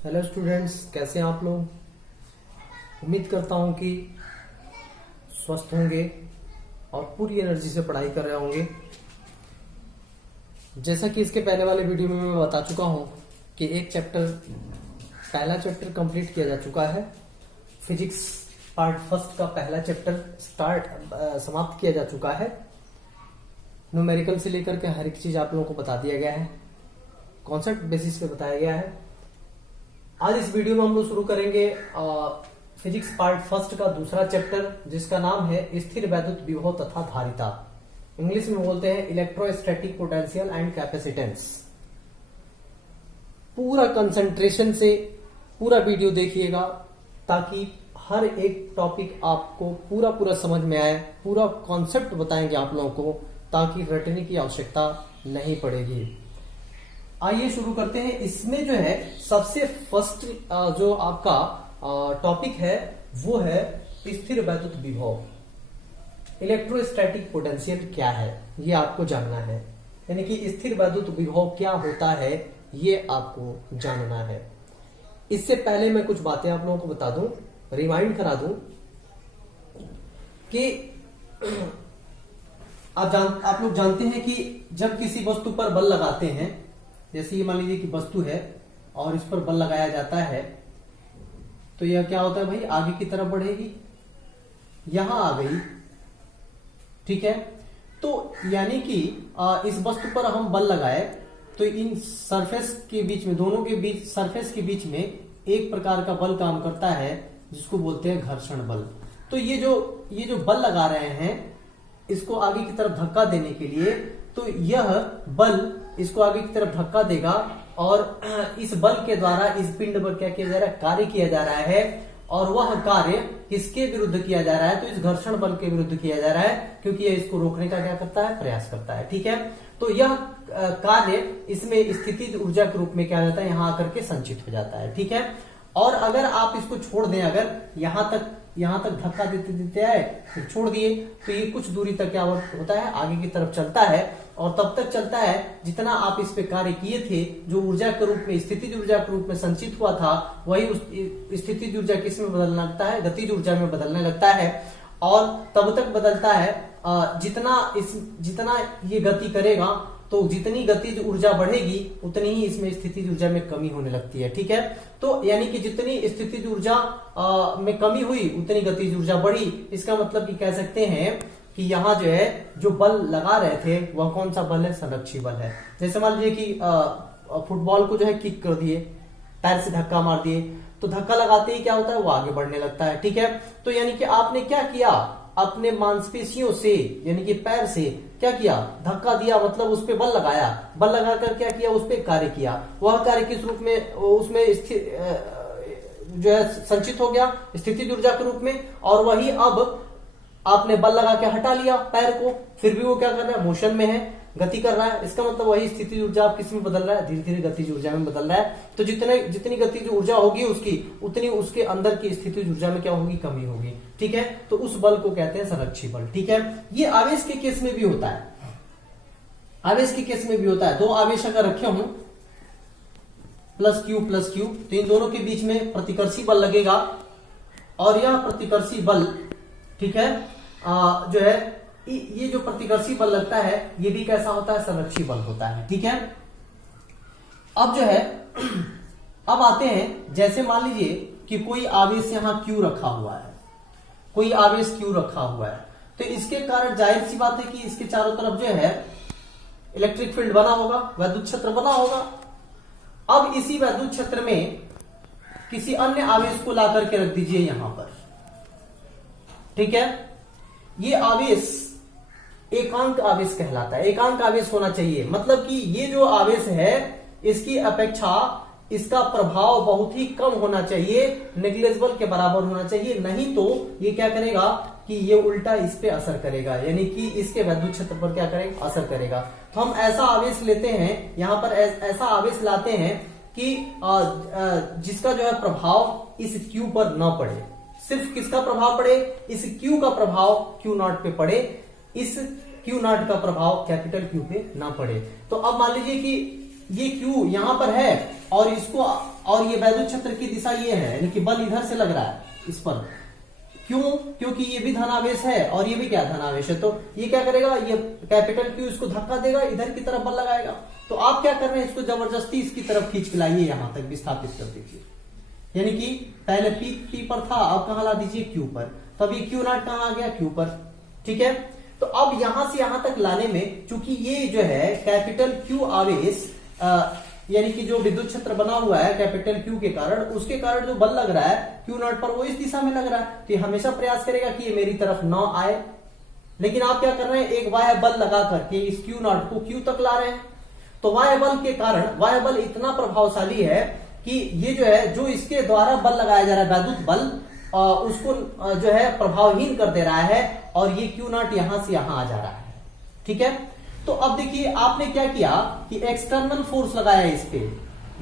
Hello students, कैसे हैं आप लोग। उम्मीद करता हूं कि स्वस्थ होंगे और पूरी एनर्जी से पढ़ाई कर रहे होंगे। जैसा कि इसके पहले वाले वीडियो में मैं बता चुका हूं कि पहला चैप्टर कंप्लीट किया जा चुका है। फिजिक्स पार्ट फर्स्ट का पहला चैप्टर समाप्त किया जा चुका है। न्यूमेरिकल से लेकर के हर एक चीज आप लोगों को बता दिया गया है, कॉन्सेप्ट बेसिस पे बताया गया है। आज इस वीडियो में हम लोग शुरू करेंगे फिजिक्स पार्ट फर्स्ट का दूसरा चैप्टर, जिसका नाम है स्थिर वैद्युत विभव तथा धारिता। इंग्लिश में बोलते हैं इलेक्ट्रोस्टैटिक पोटेंशियल एंड कैपेसिटेंस। पूरा कंसंट्रेशन से पूरा वीडियो देखिएगा ताकि हर एक टॉपिक आपको पूरा समझ में आए। पूरा कॉन्सेप्ट बताएंगे आप लोगों को ताकि रटने की आवश्यकता नहीं पड़ेगी। आइए शुरू करते हैं। इसमें जो है सबसे फर्स्ट जो आपका टॉपिक है वो है स्थिर वैद्युत विभव। इलेक्ट्रोस्टैटिक पोटेंशियल क्या है ये आपको जानना है, यानी कि स्थिर वैद्युत विभव क्या होता है ये आपको जानना है। इससे पहले मैं कुछ बातें आप लोगों को बता दूं, रिमाइंड करा दूं कि आप लोग जानते हैं कि जब किसी वस्तु पर बल लगाते हैं, जैसे ये मान लीजिए कि वस्तु है और इस पर बल लगाया जाता है, तो यह क्या होता है भाई, आगे की तरफ बढ़ेगी, यहां आ गई, ठीक है। तो यानी कि इस वस्तु पर हम बल लगाए तो इन सरफेस के बीच में, दोनों के बीच, सरफेस के बीच में एक प्रकार का बल काम करता है जिसको बोलते हैं घर्षण बल। तो ये जो बल लगा रहे हैं इसको आगे की तरफ धक्का देने के लिए, तो यह बल इसको आगे की तरफ धक्का देगा और इस बल के द्वारा इस पिंड पर क्या किया जा रहा है, कार्य किया जा रहा है। और वह कार्य किसके विरुद्ध किया जा रहा है, तो इस घर्षण बल के विरुद्ध किया जा रहा है, क्योंकि यह इसको रोकने का क्या करता है, प्रयास करता है, ठीक है। तो यह कार्य इसमें स्थितिज ऊर्जा के रूप में क्या जाता है, यहां आकर के संचित हो जाता है, ठीक है। और अगर आप इसको छोड़ दें, अगर यहां तक धक्का देते देते आए फिर छोड़ दिए, तो ये कुछ दूरी तक क्या होता है, आगे की तरफ चलता है और तब तक चलता है जितना आप इस पे कार्य किए थे। जो ऊर्जा के रूप में, स्थितिज ऊर्जा के रूप में संचित हुआ था, वही उस स्थितिज ऊर्जा किस में बदलने लगता है, गतिज ऊर्जा में बदलने लगता है। और तब तक बदलता है जितना ये गति करेगा, तो जितनी गतिज ऊर्जा बढ़ेगी उतनी ही इसमें स्थितिज ऊर्जा में कमी होने लगती है, ठीक है। तो यानी कि जितनी स्थितिज ऊर्जा में कमी हुई उतनी गतिज ऊर्जा बढ़ी। इसका मतलब कि कह सकते हैं कि यहाँ जो है जो बल लगा रहे थे वह कौन सा बल है, संरक्षी बल है। जैसे मान लीजिए कि फुटबॉल को जो है किक कर दिए, पैर से धक्का मार दिए, तो धक्का लगाते ही क्या होता है, वो आगे बढ़ने लगता है, ठीक है। तो यानी कि आपने क्या किया, अपने मांसपेशियों से यानी कि पैर से क्या किया, धक्का दिया, मतलब उस पर बल लगाया, बल लगाकर क्या किया, उस पर कार्य किया। वह कार्य किस रूप में, उसमें जो है संचित हो गया स्थितिज ऊर्जा के रूप में। और वही अब आपने बल लगा के हटा लिया पैर को, फिर भी वो क्या कर रहा है, मोशन में है, गति कर रहा है। इसका मतलब वही स्थितिज ऊर्जा आप किस में बदल रहा है, धीरे धीरे गतिज ऊर्जा में बदल रहा है। तो जितनी गतिज ऊर्जा होगी उसकी, उतनी उसके अंदर की स्थितिज ऊर्जा में क्या होगी, कमी होगी, ठीक है। तो उस बल को कहते हैं संरक्षी बल, ठीक है। ये आवेश के केस में भी होता है, आवेश के केस में भी होता है। दो आवेश अगर रखे हों प्लस क्यू, तो इन दोनों के बीच में प्रतिकर्षी बल लगेगा और यह प्रतिकर्षी बल, ठीक है, जो है ये जो प्रतिकर्षी बल लगता है ये भी कैसा होता है, संरक्षी बल होता है, ठीक है। अब जो है अब आते हैं, जैसे मान लीजिए कि कोई आवेश यहां क्यू रखा हुआ है, कोई आवेश क्यू रखा हुआ है, तो इसके कारण जाहिर सी बात है कि इसके चारों तरफ जो है इलेक्ट्रिक फील्ड बना होगा, वैद्युत क्षेत्र बना होगा। अब इसी वैद्युत क्षेत्र में किसी अन्य आवेश को ला करके रख दीजिए यहां पर, ठीक है। ये आवेश एकांक आवेश कहलाता है, एकांक आवेश होना चाहिए। मतलब कि ये जो आवेश है इसकी अपेक्षा इसका प्रभाव बहुत ही कम होना चाहिए, नेग्लिजिबल के बराबर होना चाहिए, नहीं तो ये क्या करेगा कि ये उल्टा इस पे असर करेगा, यानी कि इसके वैद्युत क्षेत्र पर क्या करेगा, असर करेगा। तो हम ऐसा आवेश लेते हैं, यहां पर ऐसा आवेश लाते हैं कि जिसका जो है प्रभाव इस क्यू पर न पड़े, सिर्फ किसका प्रभाव पड़े, इस क्यू का प्रभाव क्यू नॉट पे पड़े, इस क्यू नॉट का प्रभाव कैपिटल क्यू पे ना पड़े। तो अब मान लीजिए कि ये Q यहां पर है और इसको और ये वैद्युत क्षेत्र की दिशा ये है, यानी कि बल इधर से लग रहा है इस पर। क्यों? क्योंकि ये भी धनावेश है और ये भी क्या धनावेश है, तो ये क्या करेगा, ये कैपिटल Q इसको धक्का देगा, इधर की तरफ बल लगाएगा। तो आप क्या कर रहे हैं, इसको जबरदस्ती इसकी तरफ खींच के लाइए, यहां तक विस्थापित कर दीजिए। यानी कि पहले P पर था, अब कहां ला दीजिए Q पर, तब ये Q नॉट कहां आ गया, Q पर। ठीक है, तो अब यहां से यहां तक लाने में चूंकि ये जो है कैपिटल Q आवेश यानी कि जो विद्युत क्षेत्र बना हुआ है कैपिटल Q के कारण, उसके कारण जो बल लग रहा है Q नॉट पर वो इस दिशा में लग रहा है, तो ये हमेशा प्रयास करेगा कि ये मेरी तरफ न आए। लेकिन आप क्या कर रहे हैं, एक वाह्य बल लगा करके इस Q नॉट को Q तक ला रहे हैं। तो वाह्य बल के कारण, वाह्य बल इतना प्रभावशाली है कि ये जो है, जो इसके द्वारा बल लगाया जा रहा है वैद्युत बल, उसको जो है प्रभावहीन कर दे रहा है और ये Q नॉट यहां से यहां आ जा रहा है। ठीक है, तो अब देखिए आपने क्या किया कि एक्सटर्नल फोर्स लगाया इस पे,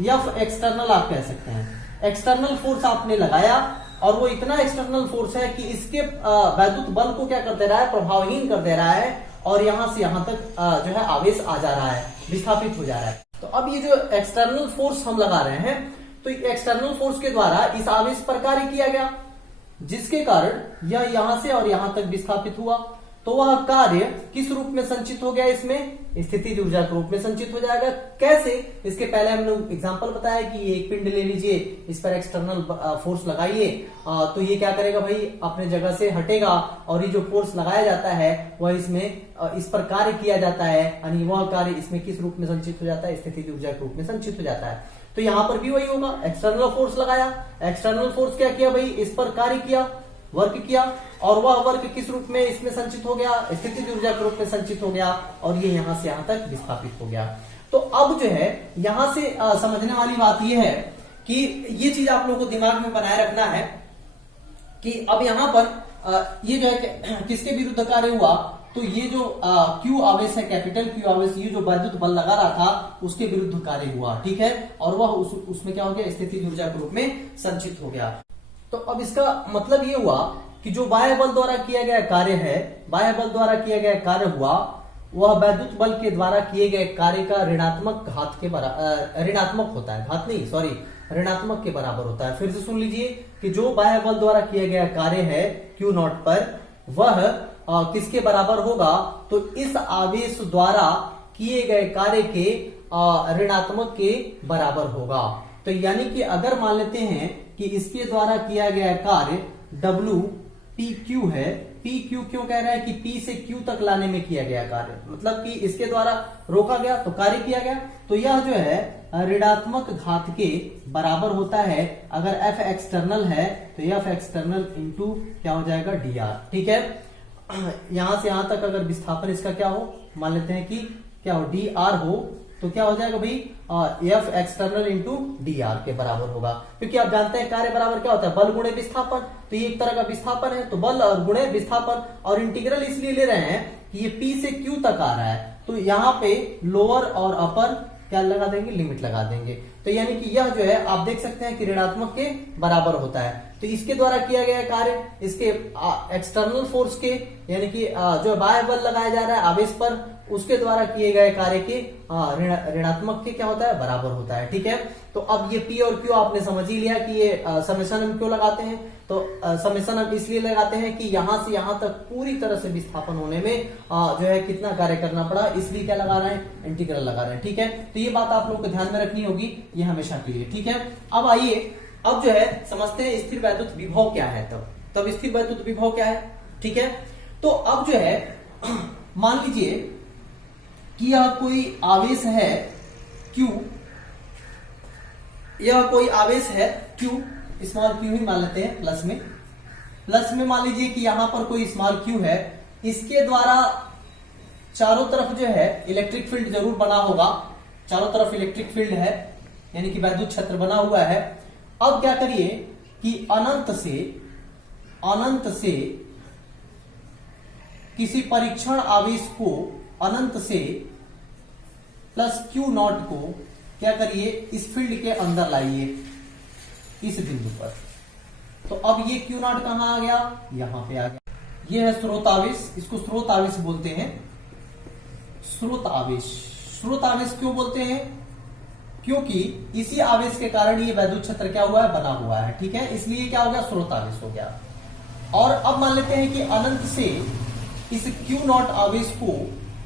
F एक्सटर्नल आप कह सकते हैं। एक्सटर्नल फोर्स आपने लगाया और वो इतना एक्सटर्नल फोर्स है कि इसके वैद्युत बल को क्या कर दे रहा है, प्रभावहीन कर दे रहा है और यहां से यहां तक जो है आवेश आ जा रहा है, विस्थापित हो जा रहा है। तो अब ये जो एक्सटर्नल फोर्स हम लगा रहे हैं, तो एक्सटर्नल फोर्स के द्वारा इस आवेश पर कार्य किया गया, जिसके कारण यह यहां से और यहां तक विस्थापित हुआ। तो वह कार्य किस रूप में संचित हो गया, इसमें स्थितिज ऊर्जा के रूप में संचित हो जाएगा। कैसे, इसके पहले हमने एग्जांपल बताया कि ये एक पिंड ले लीजिए, इस पर एक्सटर्नल फोर्स लगाइए, तो ये क्या करेगा भाई, अपने जगह से हटेगा और ये जो फोर्स लगाया जाता है वह इसमें इस पर कार्य किया जाता है, यानी वह कार्य इसमें किस रूप में संचित हो जाता है, स्थितिज ऊर्जा के रूप में संचित हो जाता है। तो यहां पर भी वही होगा, एक्सटर्नल फोर्स लगाया, एक्सटर्नल फोर्स क्या किया भाई, इस पर कार्य किया, वर्क किया, और वह वर्क किस रूप में इसमें संचित हो गया, स्थितिज ऊर्जा के रूप में संचित हो गया और ये यहां से यहां तक विस्थापित हो गया। तो अब जो है यहां से समझने वाली बात यह है कि ये चीज आप लोगों को दिमाग में बनाए रखना है कि अब यहां पर ये जो है किसके विरुद्ध कार्य हुआ, तो ये जो Q आवेश है, कैपिटल Q आवेश, ये जो वैद्युत बल लगा रहा था उसके विरुद्ध कार्य हुआ। ठीक है, और वह उसमें क्या हो गया, स्थितिज ऊर्जा के रूप में संचित हो गया। तो अब इसका मतलब ये हुआ कि जो बाह्य बल द्वारा किया गया कार्य है, बाह्य बल द्वारा किया गया कार्य हुआ, वह वैद्युत बल के द्वारा किए गए कार्य का ऋणात्मक घात के बराबर, ऋणात्मक होता है, घात नहीं सॉरी, ऋणात्मक के बराबर होता है। फिर से सुन लीजिए कि जो बाह्य बल द्वारा किया गया कार्य है Q नॉट पर, वह किसके बराबर होगा, तो इस आवेश द्वारा किए गए कार्य के ऋणात्मक के बराबर होगा। तो यानी कि अगर मान लेते हैं कि इसके द्वारा किया गया कार्य WPQ है, PQ क्यों कह रहा है कि P से Q तक लाने में किया गया कार्य, मतलब कि इसके द्वारा रोका गया तो कार्य किया गया, तो यह जो है ऋणात्मक घात के बराबर होता है। अगर F एक्सटर्नल है तो F एक्सटर्नल इंटू क्या हो जाएगा, DR। ठीक है, यहां से यहां तक अगर विस्थापन इसका क्या हो, मान लेते हैं कि क्या हो, DR हो, तो क्या हो जाएगा भाई, F एक्सटर्नल इंटू DR के बराबर होगा। क्योंकि आप जानते हैं कार्य बराबर क्या होता है, बल गुणे विस्थापन, तो ये एक तरह का विस्थापन है, तो बल और गुणे विस्थापन, और इंटीग्रल इसलिए ले रहे हैं कि ये P से Q तक आ रहा है, तो यहाँ पे लोअर और अपर क्या लगा देंगे, लिमिट लगा देंगे। तो यानी कि यह जो है आप देख सकते हैं कि ऋणात्मक के बराबर होता है। तो इसके द्वारा किया गया कार्य, इसके एक्सटर्नल फोर्स के, यानी कि जो बाह्य बल लगाया जा रहा है आवेश पर, उसके द्वारा किए गए कार्य के ऋणात्मक के क्या होता है, बराबर होता है। ठीक है, तो अब ये P और Q आपने समझ ही लिया कि ये समेशन हम क्यों लगाते हैं, तो समेशन हम इसलिए लगाते हैं कि यहां से यहां तक पूरी तरह से विस्थापन होने में जो है कितना कार्य करना पड़ा, इसलिए क्या लगा रहे हैं, इंटीग्रल लगा रहे हैं। ठीक है, तो ये बात आप लोग को ध्यान में रखनी होगी, ये हमेशा के लिए। ठीक है, अब आइए अब जो है समझते हैं स्थिर वैद्युत विभव क्या है। तब स्थिर वैद्युत विभव क्या है। ठीक है, तो अब जो है मान लीजिए कि यह कोई आवेश है Q, यह कोई आवेश है Q, स्मॉल q ही मान लेते हैं, प्लस में मान लीजिए कि यहां पर कोई स्मॉल q है, इसके द्वारा चारों तरफ जो है इलेक्ट्रिक फील्ड जरूर बना होगा, चारों तरफ इलेक्ट्रिक फील्ड है, यानी कि वैद्युत क्षेत्र बना हुआ है। अब क्या करिए कि अनंत से किसी परीक्षण आवेश को, अनंत से प्लस Q नॉट को क्या करिए, इस फील्ड के अंदर लाइए, इस बिंदु पर। तो अब ये Q नॉट कहां आ गया, यहां पे आ गया। ये है स्रोत आवेश, इसको स्रोत आवेश बोलते हैं। स्रोत आवेश क्यों बोलते हैं, क्योंकि इसी आवेश के कारण ये वैद्युत क्षेत्र क्या हुआ है, बना हुआ है। ठीक है, इसलिए क्या हो गया, स्रोत आवेश हो गया। और अब मान लेते हैं कि अनंत से इस Q0 आवेश को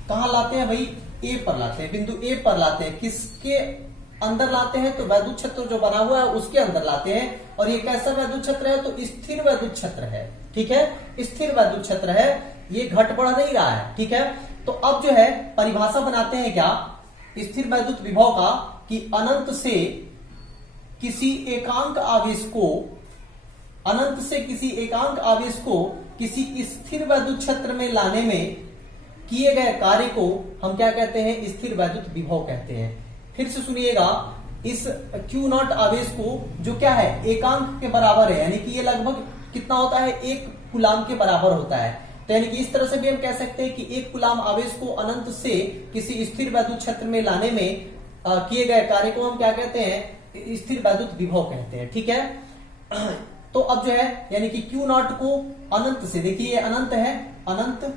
कहां लाते हैं भाई, ए पर लाते हैं, बिंदु ए पर लाते हैं। किसके अंदर लाते हैं, तो वैद्युत क्षेत्र जो बना हुआ है उसके अंदर लाते हैं। और ये कैसा वैद्युत क्षेत्र है, तो स्थिर वैद्युत क्षेत्र है। ठीक है, स्थिर वैद्युत क्षेत्र है, ये घट बढ़ नहीं रहा है। ठीक है, तो अब जो है परिभाषा बनाते हैं क्या, स्थिर वैद्युत विभव का, कि अनंत से किसी एकांक आवेश को, अनंत से किसी एकांक आवेश को किसी स्थिर वैद्युत क्षेत्र में लाने में किए गए कार्य को हम क्या कहते हैं, स्थिर वैद्युत विभव कहते हैं। फिर से सुनिएगा, इस Q0 आवेश को जो क्या है, एकांक के बराबर है, यानी कि ये लगभग कितना होता है, 1 कूलाम के बराबर होता है। तो यानी कि इस तरह से भी हम कह सकते हैं कि 1 कूलाम आवेश को अनंत से किसी स्थिर वैद्युत क्षेत्र में लाने में किए गए कार्य को हम क्या कहते हैं, स्थिर वैद्युत विभव कहते हैं। ठीक है, तो अब जो है यानी कि Q0 को अनंत से, देखिए अनंत है, अनंत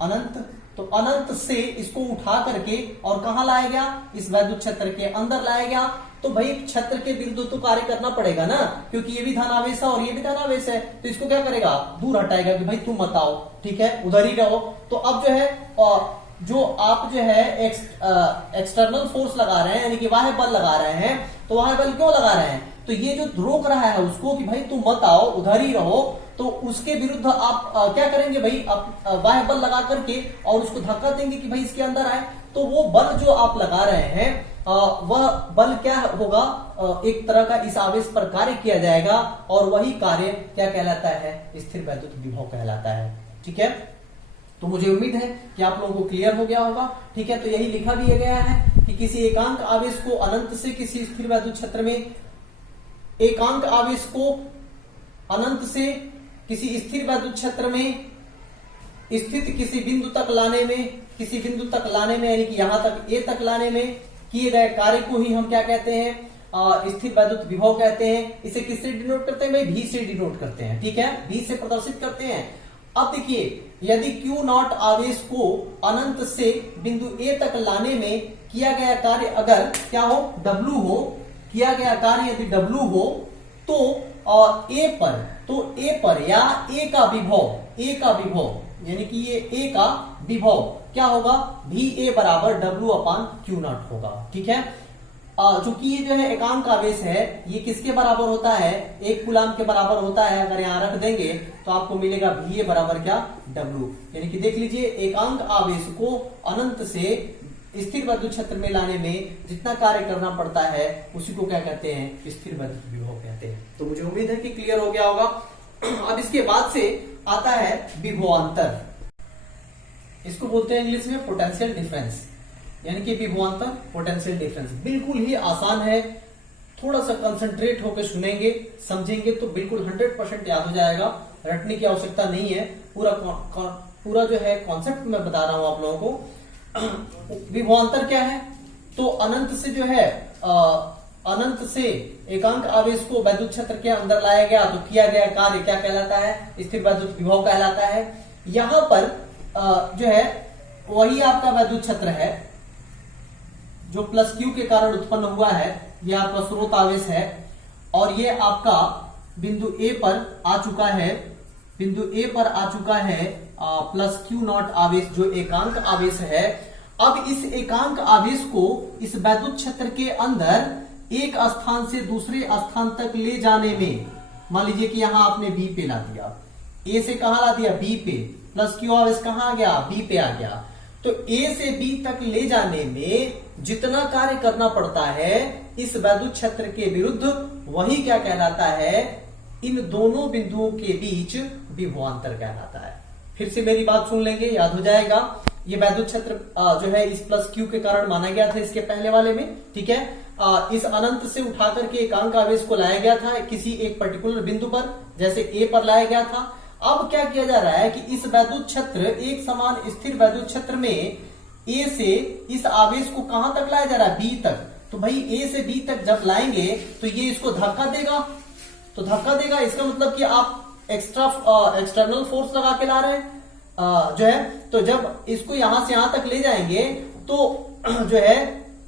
अनंत, तो अनंत से इसको उठा करके और कहां लाया गया, इस वैद्युत क्षेत्र के अंदर लाया गया। तो भाई क्षेत्र के विरुद्ध तो कार्य करना पड़ेगा ना, क्योंकि ये भी धनावेश है और ये भी धनावेश है, तो इसको क्या करेगा, दूर हटाएगा कि भाई तुम मत आओ। ठीक है, उधर ही रहो। तो अब जो है जो आप जो है एक्सटर्नल फोर्स लगा रहे हैं, यानी कि बाह्य बल लगा रहे हैं, तो बाह्य बल क्यों लगा रहे हैं, तो ये जो रोक रहा है उसको कि भाई तुम मत आओ, उधर ही रहो, तो उसके विरुद्ध आप क्या करेंगे भाई, आप बाह्य बल लगा करके और उसको धक्का देंगे कि भाई इसके अंदर आए। तो वो बल जो आप लगा रहे हैं वह बल क्या होगा, एक तरह का इस आवेश पर कार्य किया जाएगा और वही कार्य क्या कहलाता है, स्थिर वैद्युत विभव कहलाता है। ठीक है, तो मुझे उम्मीद है कि आप लोगों को क्लियर हो गया होगा। ठीक है, तो यही लिखा दिया गया है कि किसी एकांक आवेश को अनंत से किसी स्थिर वैद्युत क्षेत्र में, एकांक आवेश को अनंत से किसी स्थिर वैद्युत क्षेत्र में स्थित किसी बिंदु तक लाने में, किसी बिंदु तक लाने में, यानी कि यहां तक ए तक लाने में किए गए कार्य को ही हम क्या कहते हैं, स्थिर वैद्युत विभव कहते हैं। इसे किससे डिनोट करते हैं भाई, भी से डिनोट करते हैं। ठीक है, भी से प्रदर्शित करते हैं। अब देखिए, यदि Q0 आवेश को अनंत से बिंदु ए तक लाने में किया गया कार्य अगर क्या हो, W हो, किया गया कार्य यदि W हो, तो ए पर, तो ए पर या ए का विभव, ए का विभव यानी कि ये ए का विभव क्या होगा, भी ए बराबर W अपान Q0 होगा। ठीक है, चूंकि ये जो है एकांक आवेश है, ये किसके बराबर होता है, 1 कूलाम के बराबर होता है। अगर यहां रख देंगे तो आपको मिलेगा भी ए बराबर क्या, W। यानी कि देख लीजिए, एकांक आवेश को अनंत से स्थिर वैद्युत क्षेत्र में लाने में जितना कार्य करना पड़ता है उसी को क्या कहते हैं, स्थिर वैद्युत विभव कहते हैं। तो मुझे उम्मीद है कि क्लियर हो गया होगा। अब इसके बाद से आता है विभवांतर, इसको बोलते हैं इंग्लिश में पोटेंशियल डिफरेंस, यानी कि विभवांतर पोटेंशियल डिफरेंस। बिल्कुल ही आसान है, थोड़ा सा कंसंट्रेट होकर सुनेंगे समझेंगे तो बिल्कुल 100% याद हो जाएगा, रटने की आवश्यकता नहीं है। पूरा जो है कॉन्सेप्ट मैं बता रहा हूं आप लोगों को। विभवांतर क्या है, तो अनंत से जो है अनंत से एकांक आवेश को वैद्युत क्षेत्र के अंदर लाया गया तो किया गया कार्य क्या कहलाता है, स्थिर वैद्युत विभव कहलाता है। यहां पर जो है वही आपका वैद्युत क्षेत्र है जो प्लस क्यू के कारण उत्पन्न हुआ है, यह आपका स्रोत आवेश है और ये आपका बिंदु ए पर आ चुका है, बिंदु ए पर आ चुका है प्लस Q0 आवेश जो एकांक आवेश है। अब इस एकांक आवेश को इस वैद्युत क्षेत्र के अंदर एक स्थान से दूसरे स्थान तक ले जाने में, मान लीजिए कि यहां आपने बी पे ला दिया, ए से कहां ला दिया, बी पे, प्लस क्यू आवेश कहां आ गया, बी पे आ गया। तो ए से बी तक ले जाने में जितना कार्य करना पड़ता है इस वैद्युत क्षेत्र के विरुद्ध, वही क्या कहलाता है, इन दोनों बिंदुओं के बीच विभवांतर कहलाता है। फिर से मेरी बात सुन लेंगे, याद हो जाएगा। ये वैद्युत क्षेत्र जो है इस प्लस क्यू के कारण माना गया था इसके पहले वाले में। ठीक है, इस अनंत से उठा करके एकांक आवेश को लाया गया था किसी एक पर्टिकुलर बिंदु पर, जैसे ए पर लाया गया था। अब क्या किया जा रहा है कि इस वैद्युत क्षेत्र, एक समान स्थिर वैद्युत क्षेत्र में ए से इस आवेश को कहां तक लाया जा रहा है, बी तक। तो भाई ए से बी तक जब लाएंगे तो ये इसको धक्का देगा, तो धक्का देगा, इसका मतलब कि आप एक्सटर्नल फोर्स लगा के ला रहे हैं जो है। तो जब इसको यहां से यहां तक ले जाएंगे तो जो है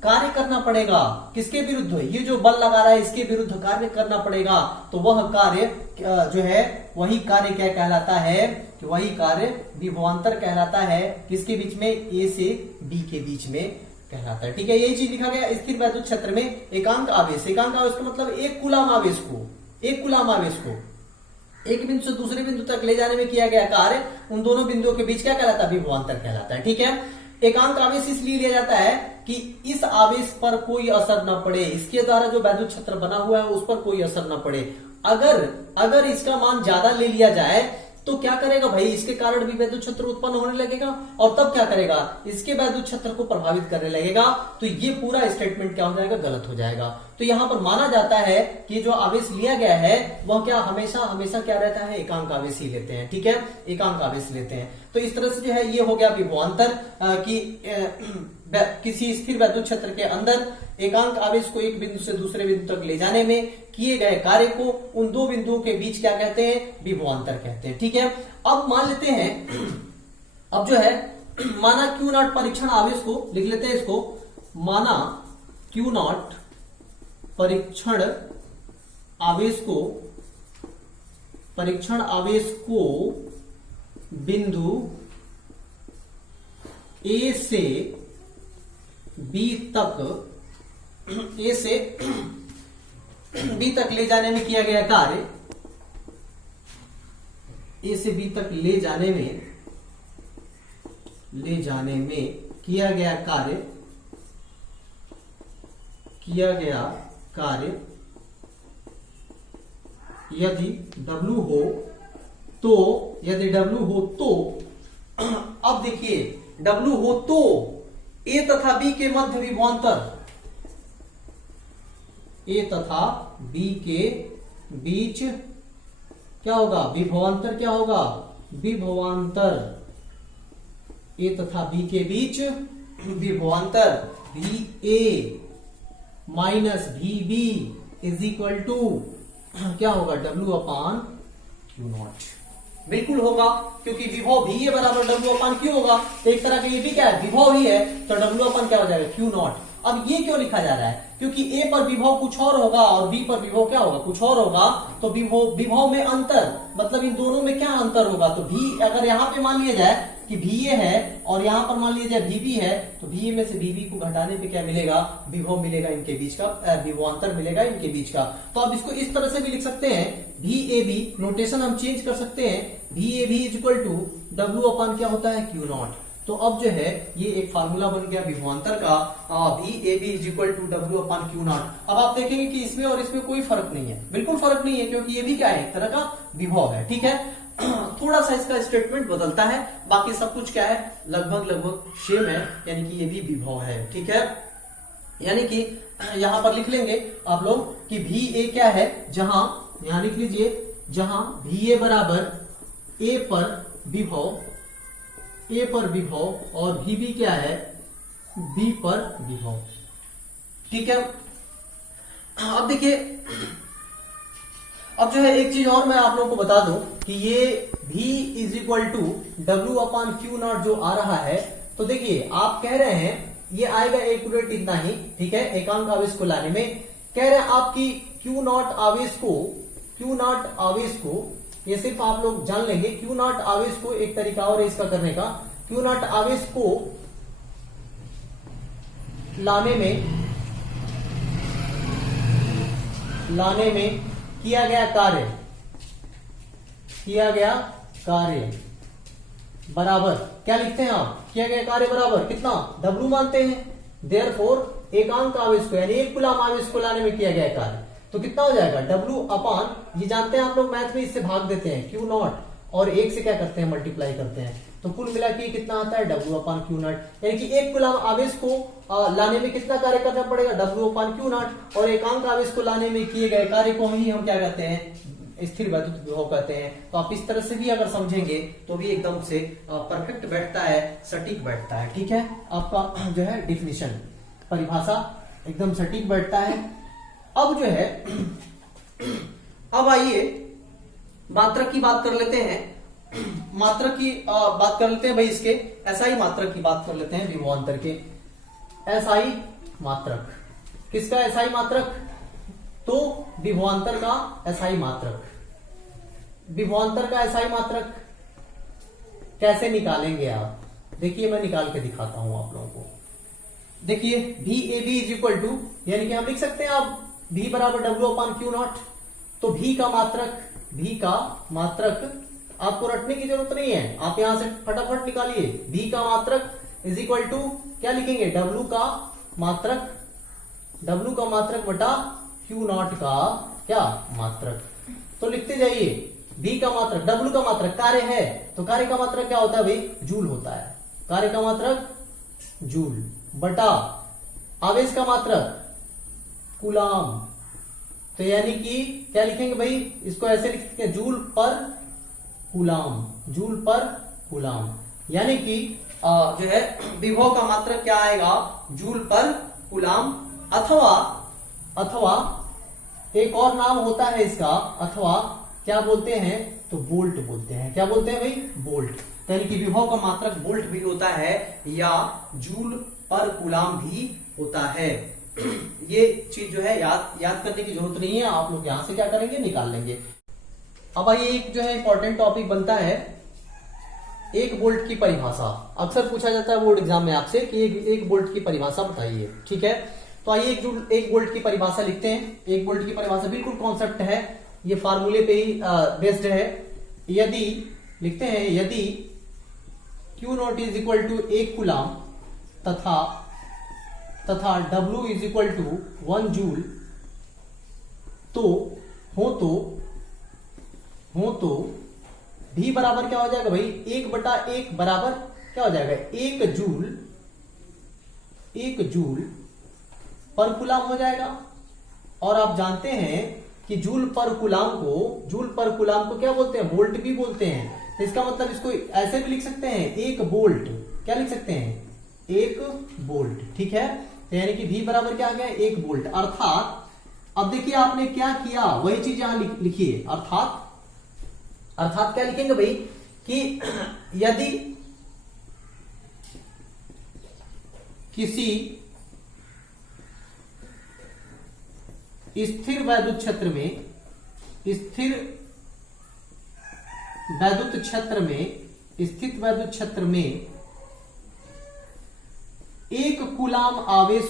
कार्य करना पड़ेगा। किसके विरुद्ध? ये जो बल लगा रहा है इसके विरुद्ध कार्य करना पड़ेगा। तो वह कार्य जो है वही कार्य क्या कहलाता है? कि वही कार्य विभवांतर कहलाता है। किसके बीच में? ए से बी के बीच में कहलाता है। ठीक है, यही चीज लिखा गया स्थिर वैद्युत क्षेत्र में एकांक आवेश। एकांक आवेश का मतलब एक कूलाम आवेश को एक बिंदु से दूसरे बिंदु तक ले जाने में किया गया कार्य उन दोनों बिंदुओं के बीच क्या कहलाता है? विभवांतर कहलाता है। ठीक है, एकांक आवेश इसलिए लिया जाता है कि इस आवेश पर कोई असर न पड़े, इसके द्वारा जो वैद्युत क्षेत्र बना हुआ है उस पर कोई असर न पड़े। अगर इसका मान ज्यादा ले लिया जाए तो क्या करेगा भाई? इसके कारण भी वैद्युत क्षेत्र उत्पन्न होने लगेगा और तब क्या करेगा? इसके वैद्युत क्षेत्र को प्रभावित करने लगेगा। तो ये पूरा स्टेटमेंट क्या हो जाएगा? गलत हो जाएगा। तो यहां पर माना जाता है कि जो आवेश लिया गया है वह क्या हमेशा क्या रहता है? एकांक आवेश ही लेते हैं। ठीक है, एकांक आवेश लेते हैं। तो इस तरह से जो है ये हो गया विभवांतर कि किसी स्थिर वैद्युत क्षेत्र के अंदर एकांक आवेश को एक बिंदु से दूसरे बिंदु तक ले जाने में किए गए कार्य को उन दो बिंदुओं के बीच क्या कहते हैं? विभवांतर कहते हैं। ठीक है, अब मान लेते हैं, अब जो है माना क्यू नॉट परीक्षण आवेश को लिख लेते हैं इसको। माना क्यू नॉट परीक्षण आवेश को बिंदु ए से बी तक ले जाने में किया गया कार्य, ए से बी तक ले जाने में किया गया कार्य यदि W हो तो अब देखिए W हो तो A तथा B के मध्य विभवांतर, A तथा B के बीच क्या होगा? विभवांतर क्या होगा? विभवांतर A तथा B के बीच विभवांतर VA minus VB is equal to क्या होगा? W upon Q naught. बिल्कुल होगा, क्योंकि विभव VA बराबर W अपान क्यू होगा। एक तरह का ये भी क्या है? विभव ही है, तो W अपान क्या हो जाएगा? Q naught. अब ये क्यों लिखा जा रहा है? क्योंकि A पर विभव कुछ और होगा और B पर विभव क्या होगा? कुछ और होगा। तो विभव में अंतर, मतलब इन दोनों में क्या अंतर होगा? तो V अगर यहाँ पे मान लिया जाए कि VA है और यहाँ पर मान लिया जाए VB है, तो VA में से VB को घटाने पे क्या मिलेगा? विभव मिलेगा इनके बीच का, विभवांतर मिलेगा इनके बीच का। तो अब इसको इस तरह से भी लिख सकते हैं, VAB नोटेशन हम चेंज कर सकते हैं, VAB is equal to W upon क्या होता है? Q naught. तो अब जो है ये एक फार्मूला बन गया विभवांतर का, VAB is equal to W upon Q naught. अब आप देखेंगे कि इसमें और इसमें कोई फर्क नहीं है, बिल्कुल फर्क नहीं है, क्योंकि ये भी क्या है? एक तरह का विभव है। ठीक है, थोड़ा सा इसका स्टेटमेंट बदलता है, बाकी सब कुछ क्या है? लगभग सेम है, यानी कि ये भी विभव है। ठीक है, यानी कि यहां पर लिख लेंगे आप लोग कि VA क्या है? जहां यहां लिख लीजिए, जहां VA बराबर A पर विभव और VB क्या है? B पर विभव। ठीक है, अब देखिए, अब जो है एक चीज और मैं आप लोगों को बता दूं कि ये V is equal to W upon Q naught जो आ रहा है, तो देखिए आप कह रहे हैं ये आएगा एक्यूरेट इतना ही। ठीक है, एकांक आवेश को लाने में कह रहे हैं आपकी क्यू नॉट आवेश को ये सिर्फ आप लोग जान लेंगे। क्यू नॉट आवेश को एक तरीका और है इसका करने का, क्यू नॉट आवेश को लाने में किया गया कार्य बराबर क्या लिखते हैं आप? किया गया कार्य बराबर कितना? W मानते हैं। देयरफॉर एकांक आवेश को यानी एक कूलाम आवेश को लाने में किया गया कार्य तो कितना हो जाएगा? W अपान, ये जानते हैं आप लोग मैथ में, इससे भाग देते हैं क्यू नॉट और एक से क्या करते हैं? मल्टीप्लाई करते हैं। तो कुल मिला के कितना आता है? W upon Q not. यानी कि एक कूलाम आवेश को लाने में कितना कार्य करना पड़ेगा? W upon Q naught. और एकांक आवेश को लाने में किए गए कार्य को ही हम क्या कहते हैं? स्थिर वैद्युत विभव कहते हैं। तो आप इस तरह से भी अगर समझेंगे तो भी एकदम से परफेक्ट बैठता है, सटीक बैठता है। ठीक है, आपका जो है डिफिनीशन, परिभाषा एकदम सटीक बैठता है। अब जो है, अब आइए मात्रक की बात कर लेते हैं। मात्रक की बात कर लेते हैं भाई, इसके SI मात्रक की बात कर लेते हैं विभवांतर के। SI मात्रक। किसका एसआई मात्रक? तो विभवांतर का एसआई मात्रक। विभवांतर का एसआई मात्रक कैसे निकालेंगे आप? देखिए मैं निकाल के दिखाता हूं आप लोगों को। देखिए V A B is equal to, यानी कि हम लिख सकते हैं आप V बराबर W/Q0। तो V का मात्रक आपको रटने की जरूरत नहीं है, आप यहां से फटाफट निकालिए। V का मात्रक इज इक्वल टू क्या लिखेंगे? W का मात्रक बटा Q0 का क्या मात्रक। तो लिखते जाइए V का मात्रक, W का मात्रक कार्य है, तो कार्य का मात्रक क्या होता है भाई? जूल होता है। कार्य का मात्रक जूल बटा आवेश का मात्रक कूलाम। तो यानी कि क्या लिखेंगे भाई? इसको ऐसे लिख सकते हैं, जूल पर कूलाम। यानी कि जो है विभव का मात्रक क्या आएगा? जूल पर कूलाम। अथवा एक और नाम होता है इसका, अथवा क्या बोलते हैं? तो वोल्ट बोलते हैं। क्या बोलते हैं भाई? वोल्ट। यानी कि विभव का मात्रक वोल्ट भी होता है या जूल पर कूलाम भी होता है। ये चीज जो है याद करने की जरूरत नहीं है, आप लोग यहां से क्या करेंगे? निकाल लेंगे। अब आइए एक जो है इंपॉर्टेंट टॉपिक बनता है, एक वोल्ट की परिभाषा। अक्सर पूछा जाता है बोर्ड एग्जाम में आपसे कि एक वोल्ट की परिभाषा बताइए, ठीक है? तो आइए एक वोल्ट की परिभाषा लिखते हैं। एक वोल्ट की परिभाषा बिल्कुल कॉन्सेप्ट है, ये फार्मूले पे ही बेस्ड है। यदि लिखते हैं, यदि Q0 is equal to 1 coulomb तथा W is equal to 1 joule, तो V बराबर क्या हो जाएगा भाई? 1/1 बराबर क्या हो जाएगा? 1 जूल पर कूलाम हो जाएगा। और आप जानते हैं कि जूल पर कूलाम को क्या बोलते हैं? वोल्ट भी बोलते हैं। तो इसका मतलब इसको ऐसे भी लिख सकते हैं, 1 वोल्ट। क्या लिख सकते हैं? 1 वोल्ट, ठीक है? तो यानी कि V बराबर क्या आ गया? 1 वोल्ट। अर्थात अब देखिए आपने क्या किया, वही चीज यहां लिखिए। अर्थात क्या लिखेंगे भाई? कि यदि किसी स्थिर वैद्युत क्षेत्र में एक कूलाम आवेश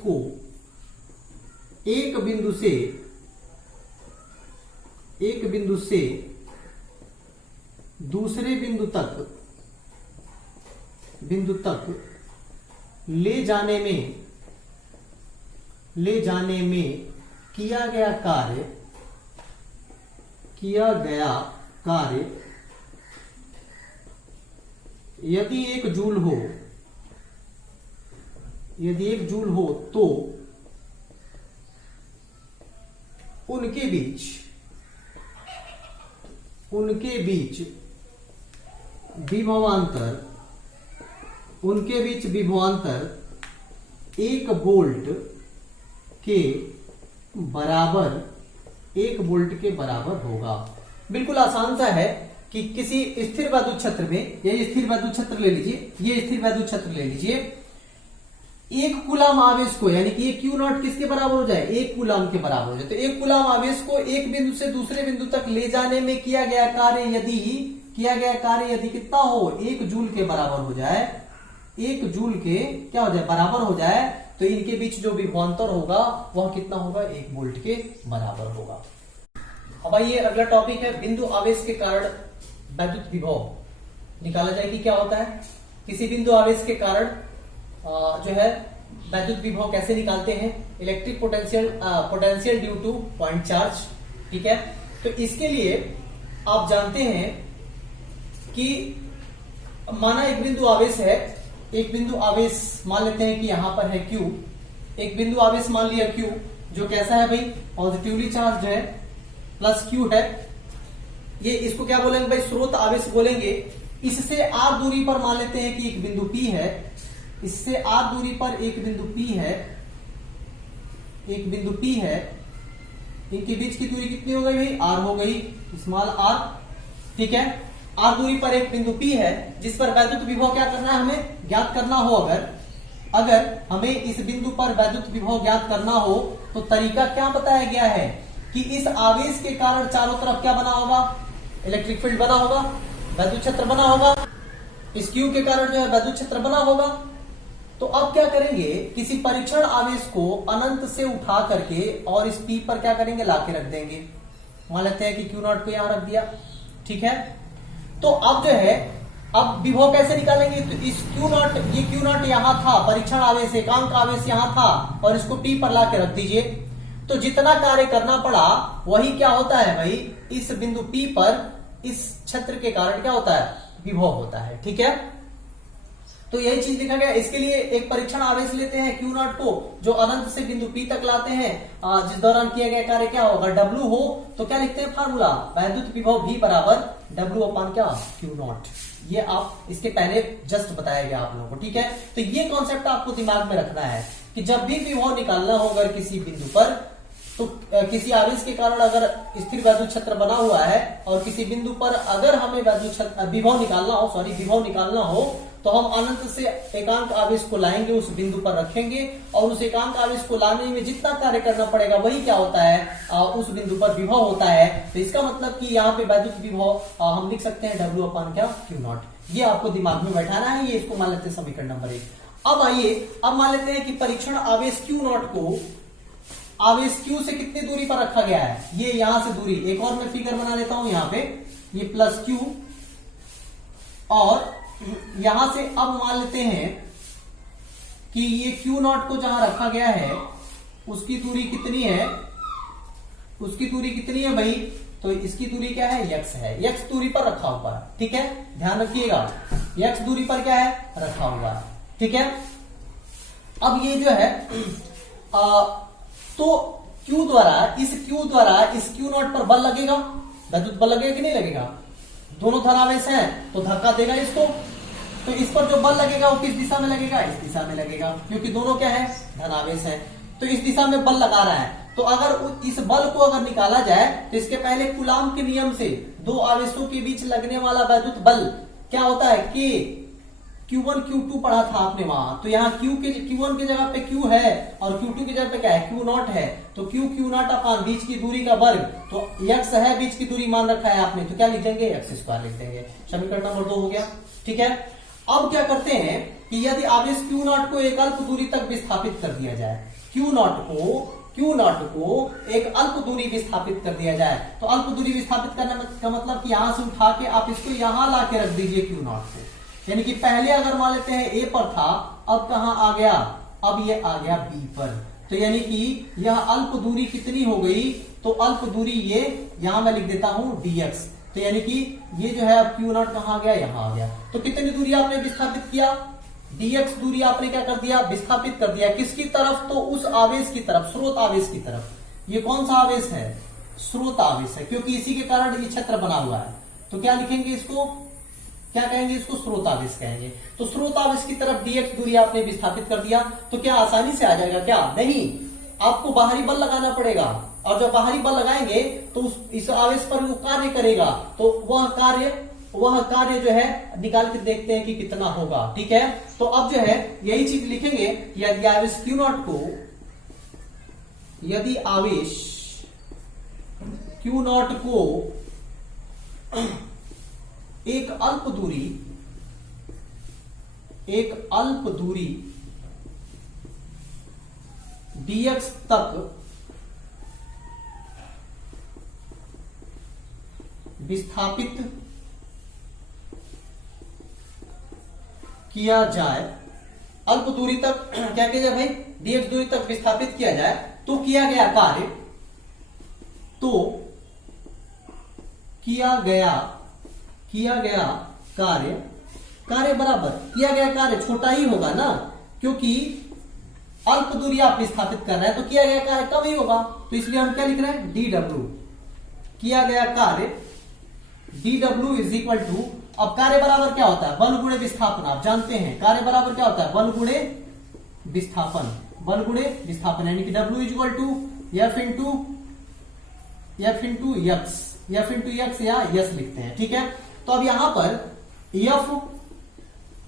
को एक बिंदु से दूसरे बिंदु तक ले जाने में किया गया कार्य यदि 1 जूल हो तो उनके बीच विभवांतर 1 वोल्ट के बराबर होगा। बिल्कुल आसान सा है कि किसी स्थिर वैद्युत क्षेत्र में, ये स्थिर वैद्युत क्षेत्र ले लीजिए, 1 कूलाम आवेश को, यानी कि ये Q0 किसके बराबर हो जाए? 1 कूलाम के बराबर हो जाए। तो 1 कूलाम आवेश को एक बिंदु से दूसरे बिंदु तक ले जाने में किया गया कार्य यदि कितना हो? 1 जूल के बराबर हो जाए, 1 जूल के क्या हो जाए? बराबर हो जाए, तो इनके बीच जो विभवांतर होगा वह कितना होगा? 1 वोल्ट के बराबर होगा। अब आइए अगला टॉपिक है, बिंदु आवेश के कारण वैद्युत विभव निकाला जाए कि क्या होता है। किसी बिंदु आवेश के कारण जो है वैद्युत विभव कैसे निकालते हैं? Electric potential due two point charge, ठीक है? तो इसके लिए आप जानते हैं कि माना एक बिंदु आवेश है, एक बिंदु आवेश मान लेते हैं कि यहां पर है Q, एक बिंदु आवेश मान लिया Q, जो कैसा है भाई? पॉजिटिवली चार्ज है, प्लस Q है। ये इसको क्या बोलेंगे भाई? स्रोत आवेश बोलेंगे। इससे r दूरी पर मान लेते हैं कि एक बिंदु P है, इससे r दूरी पर एक बिंदु P है, इनके बीच की दूरी कितनी हो गई भाई? r हो गई, स्मॉल r, ठीक है? r दूरी पर एक बिंदु P है जिस पर वैद्युत विभव क्या करना है, हमें ज्ञात करना हो। अगर हमें इस बिंदु पर वैद्युत विभव ज्ञात करना हो तो तरीका क्या बताया गया है कि इस आवेश के कारण चारों तरफ क्या बना होगा, इलेक्ट्रिक फील्ड बना होगा, वैद्युत क्षेत्र बना होगा। इस Q के कारण जो है वैद्युत क्षेत्र बना होगा। तो अब क्या करेंगे, किसी परीक्षण आवेश को अनंत से उठा करके और इस P पर क्या करेंगे, लाके रख देंगे। मान लेते हैं कि Q0 को यहां रख दिया, ठीक है। तो अब जो है, अब विभव कैसे निकालेंगे, तो इस Q0, ये Q0 यहां था, परीक्षण आवेश एकांक आवेश यहां था और इसको P पर लाके रख दीजिए। तो जितना कार्य करना पड़ा वही क्या होता है भाई, इस बिंदु P पर इस क्षेत्र के कारण क्या होता है, विभव होता है, ठीक है। तो यही चीज लिखा गया। इसके लिए एक परीक्षण आवेश लेते हैं Q0 को, जो अनंत से बिंदु P तक लाते हैं, जिस दौरान किया गया कार्य क्या होगा, W हो। तो क्या लिखते हैं फार्मूला, वैद्युत विभव V बराबर W अपान क्या, Q0। ये आप इसके पहले जस्ट बताया गया आप लोगों को, ठीक है। तो ये कॉन्सेप्ट आपको दिमाग में रखना है कि जब भी विभव निकालना हो अगर किसी बिंदु पर, तो किसी आवेश के कारण अगर स्थिर वैद्युत क्षेत्र बना हुआ है और किसी बिंदु पर अगर हमें विभव निकालना हो तो हम अनंत से एकांक आवेश को लाएंगे, उस बिंदु पर रखेंगे और उस एकांक आवेश को लाने में जितना कार्य करना पड़ेगा वही क्या होता है, उस बिंदु पर विभव होता है। तो इसका मतलब कि यहाँ पे वैद्युत विभव हम लिख सकते हैं W अपान क्या, Q0। ये आपको दिमाग में बैठाना है। ये इसको मान लेते हैं समीकरण नंबर 1। अब आइए, अब मान लेते हैं कि परीक्षण आवेश Q0 को आवेश Q से कितनी दूरी पर रखा गया है, ये यहां से दूरी, एक और मैं फिगर बना लेता हूं यहाँ पे, ये प्लस Q, और यहां से अब मान लेते हैं कि ये Q0 को जहां रखा गया है उसकी दूरी कितनी है, उसकी दूरी कितनी है भाई, तो इसकी दूरी क्या है, x है, x दूरी पर रखा हुआ है, ठीक है। ध्यान रखिएगा, x दूरी पर क्या है, रखा हुआ है, ठीक है। अब ये जो है तो Q द्वारा इस Q0 पर बल लगेगा, वैद्युत बल लगेगा कि नहीं लगेगा, दोनों धनावेश हैं तो धक्का देगा इसको। तो इस पर जो बल लगेगा वो किस दिशा में लगेगा, इस दिशा में लगेगा, क्योंकि दोनों क्या है, धनावेश है। तो इस दिशा में बल लगा रहा है। तो अगर इस बल को अगर निकाला जाए तो इसके पहले कूलाम के नियम से दो आवेशों के बीच लगने वाला वैद्युत बल क्या होता है, K, Q1 Q2 पढ़ा था आपने वहां। तो यहाँ Q1 की जगह पे Q है और Q2 की जगह पे क्या है, Q0 है। तो Q0 अपान बीच की दूरी का वर्ग, तो x है, बीच की दूरी मान रखा है आपने, तो क्या लिख देंगे, x² लिख देंगे। समीकरण नंबर 2 हो गया, ठीक है। अब क्या करते हैं कि यदि आवेश Q0 को एक अल्प दूरी तक विस्थापित कर दिया जाए, Q0 को एक अल्प दूरी विस्थापित कर दिया जाए, तो अल्प दूरी विस्थापित करने का मतलब कि यहां से उठा के आप इसको यहां ला के रख दीजिए Q0 को। यानी कि पहले अगर मान लेते हैं A पर था, अब कहां आ गया, अब ये आ गया B पर। तो यानी कि यह अल्प दूरी कितनी हो गई, तो अल्प दूरी ये यहां मैं लिख देता हूं dx। तो यानी कि ये जो है अब Q0 कहां आ गया, यहां आ गया। तो कितनी दूरी आपने विस्थापित किया, dx दूरी आपने क्या कर दिया, विस्थापित कर दिया। किसकी तरफ, तो उस आवेश की तरफ, स्रोत आवेश की तरफ। ये कौन सा आवेश है, स्रोत आवेश है, क्योंकि इसी के कारण ये क्षेत्र बना हुआ है। तो क्या लिखेंगे इसको, क्या कहेंगे इसको, स्रोत आवेश कहेंगे। तो स्रोत आवेश की तरफ dx दूरी आपने विस्थापित कर दिया, तो क्या आसानी से आ जाएगा, क्या नहीं, आपको बाहरी बल लगाना पड़ेगा। और जब बाहरी बल लगाएंगे तो इस आवेश पर वो कार्य करेगा, तो वह कार्य जो है निकाल के देखते हैं कि कितना होगा, ठीक है। तो अब जो है यही चीज लिखेंगे, यदि आवेश Q0 को, यदि आवेश Q0 को एक अल्प दूरी dx तक विस्थापित किया जाए, अल्प दूरी तक क्या किया जाए भाई, dx दूरी तक विस्थापित किया जाए, तो किया गया कार्य बराबर, किया गया कार्य छोटा ही होगा ना, क्योंकि अल्प दूरी आप विस्थापित कर रहे हैं, तो किया गया कार्य कम ही होगा। तो इसलिए हम क्या लिख रहे हैं, dw, किया गया कार्य dw इज इक्वल टू, अब कार्य बराबर क्या होता है, बल गुणे विस्थापन। आप जानते हैं कार्य बराबर क्या होता है, बल गुणे विस्थापन, यानी कि W is equal to F into x या S लिखते हैं, ठीक है। तो अब यहां पर f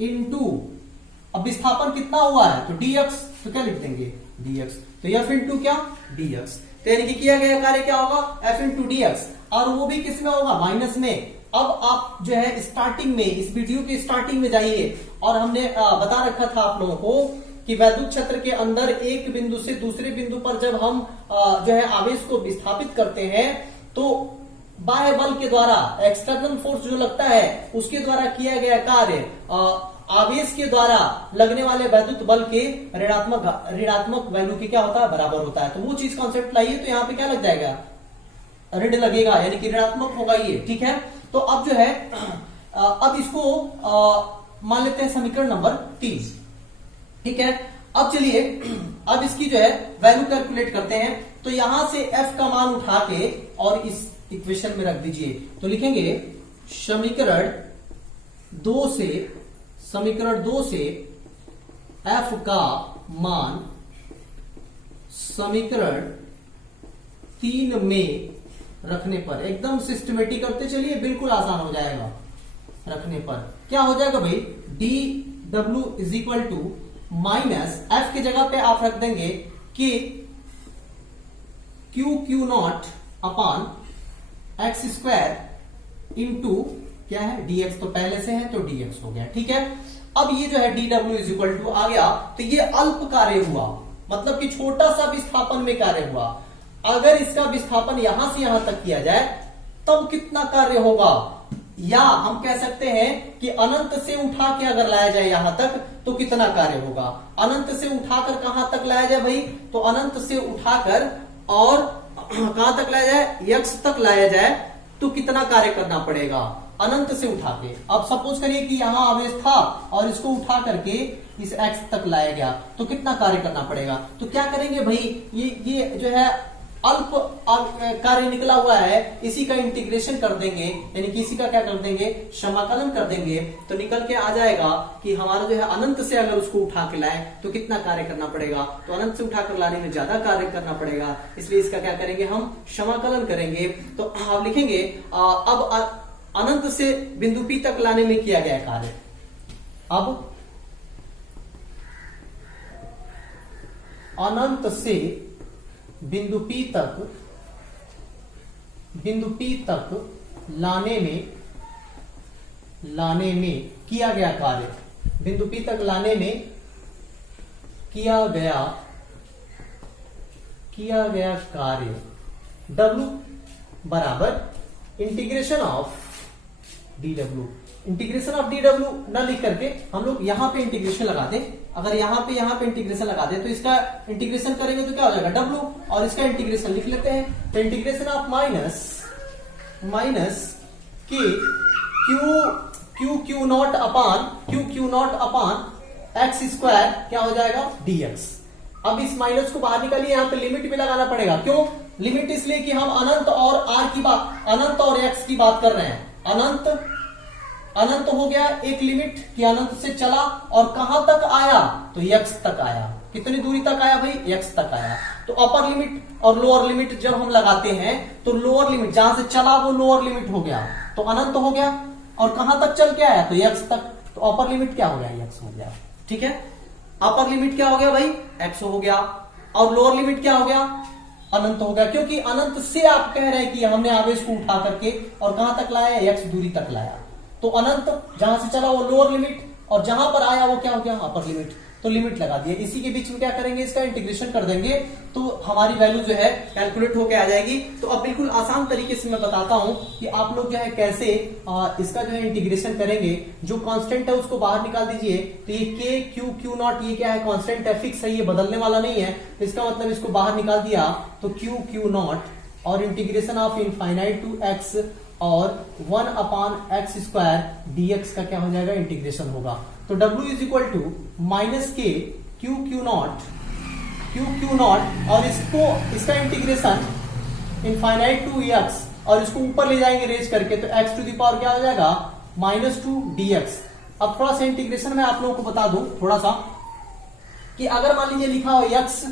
इंटू, अब विस्थापन कितना हुआ है तो dx, तो क्या लिख देंगे dx, तो f इंटू क्या dx, तो यानी कि किया गया कार्य क्या होगा f इंटू dx, और वो भी किस में होगा माइनस में। अब आप जो है स्टार्टिंग में, इस वीडियो के स्टार्टिंग में जाइए और हमने बता रखा था आप लोगों को कि वैद्युत क्षेत्र के अंदर एक बिंदु से दूसरे बिंदु पर जब हम जो है आवेश को विस्थापित करते हैं तो बाह्य बल के द्वारा, एक्सटर्नल फोर्स जो लगता है उसके द्वारा किया गया कार्य आवेश के द्वारा लगने वाले वैद्युत बल के ऋणात्मक वैल्यू के क्या होता है बराबर होता है। तो वो चीज कॉन्सेप्ट लाइए, तो यहाँ पे क्या लग जाएगा ऋण लगेगा, यानी कि ऋणात्मक होगा ये, ठीक है। तो अब जो है अब इसको मान लेते हैं समीकरण नंबर 3, ठीक है। अब चलिए अब इसकी जो है वैल्यू कैलकुलेट करते हैं। तो यहां से f का मान उठा के और इस इक्वेशन में रख दीजिए, तो लिखेंगे समीकरण 2 से f का मान समीकरण 3 में रखने पर, एकदम सिस्टमेटिक करते चलिए, बिल्कुल आसान हो जाएगा। रखने पर क्या हो जाएगा भाई, dw is equal to minus F की जगह पे आप रख देंगे कि Q naught upon X square into क्या है dx, तो पहले से है तो dx हो गया, ठीक है। अब ये जो है dw इज इक्वल टू आ गया, तो ये अल्प कार्य हुआ, मतलब कि छोटा सा विस्थापन में कार्य हुआ। अगर इसका विस्थापन यहां से यहां तक किया जाए तब कितना कार्य होगा, या हम कह सकते हैं कि अनंत से उठा के अगर लाया जाए यहां तक तो कितना कार्य होगा। अनंत से उठाकर कहां तक लाया जाए भाई, तो अनंत से उठाकर और कहां तक लाया जाए, x तक लाया जाए तो कितना कार्य करना पड़ेगा अनंत से उठा के। अब सपोज करिए कि यहां आवेश था और इसको उठा करके इस x तक लाया गया तो कितना कार्य करना पड़ेगा। तो क्या करेंगे भाई, ये जो है अल्प कार्य निकला हुआ है, इसी का इंटीग्रेशन कर देंगे, यानी कि इसी का क्या कर देंगे समाकलन कर देंगे, तो निकल के आ जाएगा कि हमारा जो है अनंत से अगर उसको उठा के लाए तो कितना कार्य करना पड़ेगा। तो अनंत से उठाकर लाने में ज्यादा कार्य करना पड़ेगा, इसलिए इसका क्या करेंगे हम समाकलन करेंगे। तो आप लिखेंगे अब अनंत से बिंदु P तक लाने में किया गया कार्य, अब अनंत से बिंदु P तक लाने में किया गया कार्य, बिंदु P तक लाने में किया गया कार्य W बराबर integration of dw। Integration of dw न लिख करके हम लोग यहां पे इंटीग्रेशन लगा दें। अगर यहां पे इंटीग्रेशन लगा दें तो इसका इंटीग्रेशन करेंगे तो क्या हो जाएगा w, और इसका इंटीग्रेशन लिख लेते हैं। तो integration of minus K Q naught upon X square क्या हो जाएगा dx। अब इस माइनस को बाहर निकालिए, यहां पे लिमिट भी लगाना पड़ेगा। क्यों लिमिट, इसलिए कि हम अनंत और x की बात कर रहे हैं। अनंत हो गया एक लिमिट कि अनंत से चला और कहां तक आया तो x तक आया। कितनी दूरी तक आया भाई, x तक आया। तो अपर लिमिट और लोअर लिमिट जब हम लगाते हैं तो लोअर लिमिट जहां से चला वो लोअर लिमिट हो गया, तो अनंत हो गया, और कहां तक चल के आया तो x तक, तो अपर लिमिट क्या हो गया x हो गया, ठीक है। अपर लिमिट क्या हो गया भाई x हो गया, और लोअर लिमिट क्या हो गया अनंत हो गया, क्योंकि अनंत से आप कह रहे हैं कि हमने आवेश को उठा करके और कहां तक लाया x दूरी तक लाया। तो अनंत जहां से चला वो लोअर लिमिट, और जहां पर आया वो क्या हो गया अपर लिमिट, तो लिमिट लगा दिए। इसी के बीच में क्या करेंगे, इसका इंटीग्रेशन कर देंगे तो हमारी वैल्यू जो है कैलकुलेट होके आ जाएगी। तो अब बिल्कुल आसान तरीके से मैं बताता हूं कि आप लोग जो है कैसे इसका जो है इंटीग्रेशन करेंगे। जो कांस्टेंट है उसको बाहर निकाल दीजिए, तो ये के क्यू नॉट ये क्या है कांस्टेंट है, फिक्स है, ये बदलने वाला नहीं है। इसका मतलब इसको बाहर निकाल दिया तो क्यू नॉट और integration of infinite to X और 1 अपान एक्स स्क्वायर dx का क्या हो जाएगा इंटीग्रेशन होगा। तो w is equal to minus K Q naught और इसका इंटीग्रेशन इनफाइनाइट टू x और इसको ऊपर ले जाएंगे रेज करके, तो x टू द पावर क्या हो जाएगा -2 dx। अब थोड़ा सा इंटीग्रेशन में आप लोगों को बता दूं थोड़ा सा कि अगर मान लीजिए लिखा हो x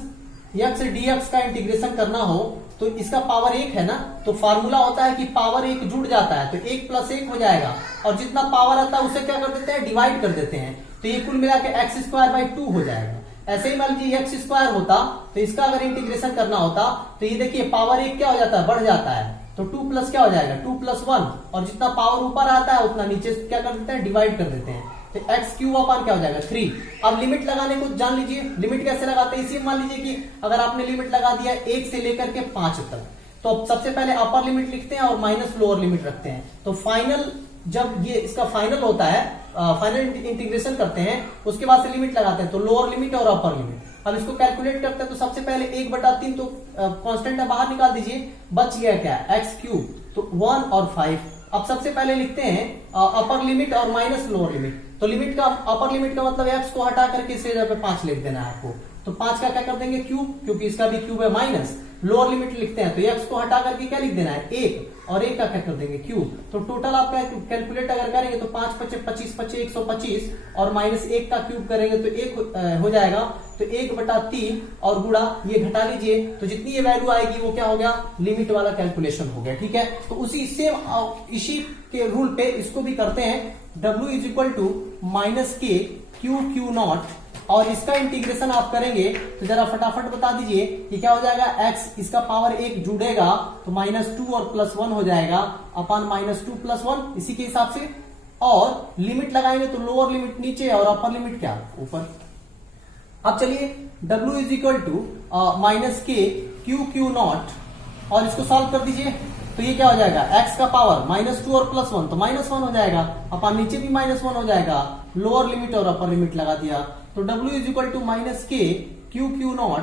x dx का इंटीग्रेशन करना हो तो इसका पावर 1 है ना, तो फार्मूला होता है कि पावर 1 जुड़ जाता है तो 1 + 1 हो जाएगा, और जितना पावर आता है उसे क्या कर देते हैं, डिवाइड कर देते हैं, तो ये कुल मिला के x² 2 हो जाएगा। ऐसे ही मान लीजिए x² होता तो इसका अगर इंटीग्रेशन करना होता तो ये देखिए पावर 1 क्या हो जाता है, बढ़ जाता है, तो 2 प्लस क्या हो जाएगा, 2 + 1, और जितना पावर ऊपर आता है उतना नीचे क्या कर देते हैं, डिवाइड कर देते हैं, तो x³ क्या हो जाएगा 3। अब लिमिट लगाने को जान लीजिए, लिमिट कैसे लगाते हैं, इसी मान लीजिए कि अगर आपने लिमिट लगा दिया 1 से लेकर के 5 तक, तो अब सबसे पहले अपर लिमिट लिखते हैं और माइनस लोअर लिमिट रखते हैं, तो फाइनल जब ये इसका फाइनल होता है, फाइनल इंटीग्रेशन करते हैं, उसके बाद से लिमिट लगाते हैं, तो लोअर लिमिट और अपर लिमिट। अब इसको कैलकुलेट करते हैं तो सबसे पहले 1/3 तो कांस्टेंट है, बाहर निकाल दीजिए, बच गया क्या, x³, तो 1 और 5। अब सबसे पहले लिखते हैं अपर लिमिट और माइनस लोअर लिमिट, तो लिमिट का अपर लिमिट का मतलब x को हटा करके इस जगह पे 5 लिख देना है आपको, तो 5 का क्या कर देंगे क्यूब, क्योंकि इसका भी क्यूब है, माइनस लोअर लिमिट लिखते हैं तो x को हटा करके क्या लिख देना है 1, और 1 का क्या कर देंगे क्यूब, तो टोटल आप कैलकुलेट अगर करेंगे तो 5 × 5 = 25, 25 125, और -1 का क्यूब करेंगे तो 1 हो जाएगा, तो 1/3 और गुणा ये घटा लीजिए, तो जितनी ये वैल्यू आएगी वो क्या हो गया, लिमिट वाला कैलकुलेशन हो गया, ठीक है। तो उसी सेम इसी के रूल पे इसको भी करते हैं, W = -k Q0, और इसका इंटीग्रेशन आप करेंगे तो जरा फटाफट बता दीजिए कि क्या हो जाएगा, x इसका पावर 1 जुड़ेगा तो -2 और +1 हो जाएगा अपान -2 + 1 इसी के हिसाब से, और लिमिट लगाएंगे तो लोअर लिमिट नीचे और अपर लिमिट क्या ऊपर। अब चलिए W = -k Q0, और इसको सॉल्व कर दीजिए, तो ये क्या हो जाएगा, x का पावर -2 और +1 तो -1 हो जाएगा, अपन नीचे भी -1 हो जाएगा, लोअर लिमिट और अपर लिमिट लगा दिया, तो W = -k Q0,